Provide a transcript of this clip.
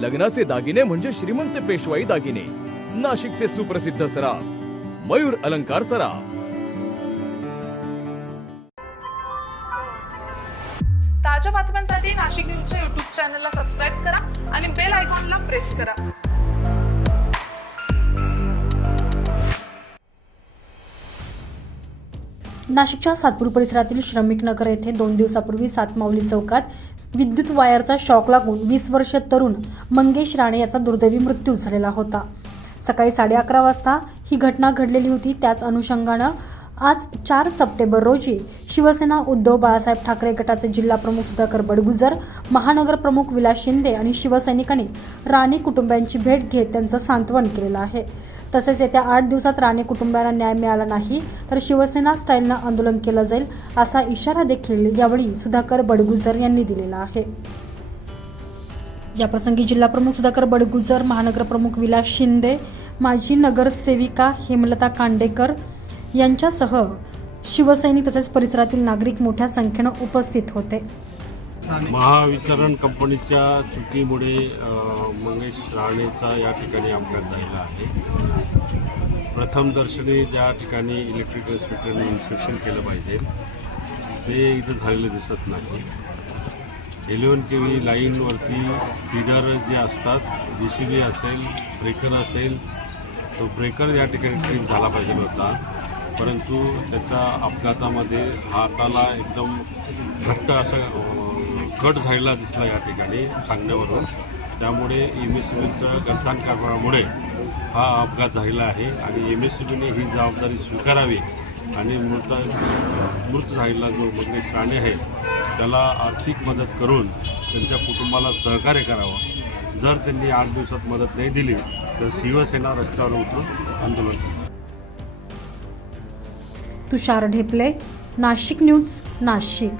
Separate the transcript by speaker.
Speaker 1: लग्नाचे दागिने म्हणजे श्रीमंत पेशवाई दागिने. नाशिकचे सुप्रसिद्ध सराफ. मयूर अलंकार सराफ.
Speaker 2: ताज्या बातम्यांसाठी नाशिक न्यूजच्या युट्यूब चॅनलला सबस्क्राईब करा आणि बेल आयकॉनला प्रेस करा.
Speaker 3: नाशिकच्या सातपूर परिसरातील श्रमिक नगर येथे दोन दिवसापूर्वी सातमावली चौकात विद्युत वायरचा शॉक लागून वीस वर्ष तरुण मंगेश राणे याचा दुर्दैवी मृत्यू झालेला होता. सकाळी साडे अकरा वाजता ही घटना घडलेली होती. त्याच अनुषंगानं आज चार सप्टेंबर रोजी शिवसेना उद्धव बाळासाहेब ठाकरे गटाचे जिल्हा प्रमुख सुधाकर बडगुजर महानगर प्रमुख विलास शिंदे आणि शिवसैनिकांनी राणे कुटुंबियांची भेट घेत त्यांचं सांत्वन केलेलं आहे. तसेच येत्या आठ दिवसात राणे कुटुंबियांना न्याय मिळाला नाही तर शिवसेना स्टाईलनं आंदोलन केलं जाईल असा इशारा देखील यावेळी सुधाकर बडगुजर यांनी दिलेला आहे. याप्रसंगी जिल्हाप्रमुख सुधाकर बडगुजर महानगरप्रमुख विलास शिंदे माजी नगरसेविका हेमलता कांडेकर यांच्यासह शिवसैनिक तसेच परिसरातील नागरिक मोठ्या संख्येनं उपस्थित होते.
Speaker 4: महावितरण कंपनीच्या चुकीमुळे मंगेश राणेचा या ठिकाणी अपघात झालेला आहे. प्रथमदर्शनी ज्या ठिकाणी इलेक्ट्रिक इन्स्पेक्टरने इन्स्पेक्शन केलं पाहिजे ते इथं झालेलं दिसत नाही. इलेवन के व्ही लाईनवरती फिगर जे असतात डी सी बी असेल ब्रेकर असेल तो ब्रेकर या ठिकाणी ट्रीप झाला पाहिजे होता. परंतु त्याच्या अपघातामध्ये हाताला एकदम घट्ट असं कट झालेला दिसला या ठिकाणी सांगण्यावरून त्यामुळे एम एस सी बीच्या गंतान हा अपघात झालेला आहे आणि एम एस सी बीने ही जबाबदारी स्वीकारावी आणि मृत मृत झालेला जो मंगेश राणे आहे त्याला आर्थिक मदत करून त्यांच्या कुटुंबाला सहकार्य करावं. जर त्यांनी आठ दिवसात मदत नाही दिली तर शिवसेना रस्त्यावर उतरून आंदोलन
Speaker 3: तुषार ढेपले नाशिक न्यूज नाशिक.